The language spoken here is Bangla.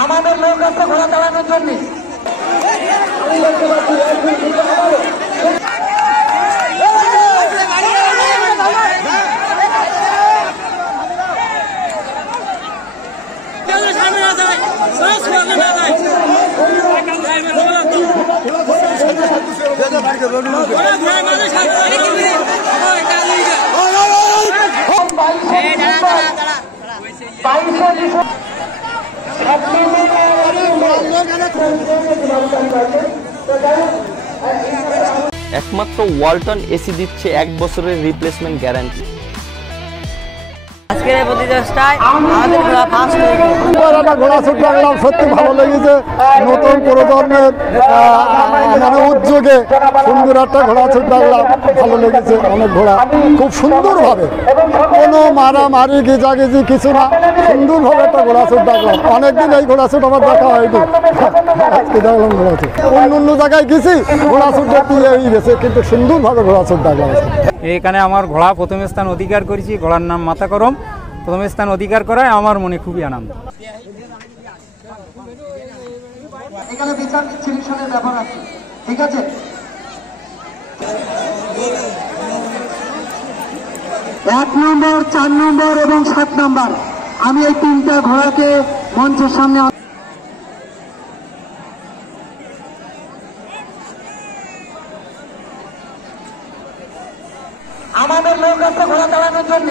আমাদের লোক আছে ঘোড়া চালানোর জন্য। একমাত্র ওয়ালটন এসি দিচ্ছে 1 বছরের রিপ্লেসমেন্ট গ্যারান্টি। আজকের এই প্রতিযোগিতায় আমাদের ঘোড়া ফার্স্ট হয়েছে। একটা ঘোড়া ছুট লাগলাম, সত্যি ভালো লেগেছে। নতুন প্রজন্মের মানে উদ্যোগে সুন্দর একটা ঘোড়া ছুট লাগলাম, ভালো লেগেছে। অনেক ঘোড়া খুব সুন্দরভাবে, কোনো মারামারি গেজাগেজি কিছু না, সুন্দরভাবে একটা ঘোড়া ছুট লাগলাম। অনেকদিন এই ঘোড়া ছুট আমার দেখা হয়নি, আজকে দেখলাম ঘোড়া ছুট। অন্য জায়গায় গেছি, ঘোড়া ছুট দেখতে গেছে, কিন্তু সুন্দরভাবে ঘোড়া ছুট লাগলাম। এখানে আমার ঘোড়া প্রথম স্থান অধিকার করেছি। ঘোড়ার নাম মাতাকরম। প্রথম স্থান অধিকার করায় আমার মনে খুবই আনন্দ। এখানে বিচার সিলেকশনের ব্যাপার আছে, ঠিক আছে? 1 নম্বর, 4 নম্বর এবং 7 নম্বর, আমি এই 3টা ঘোড়াকে মঞ্চের সামনে। আমাদের লোক আছে ঘোড়া চালানোর জন্য।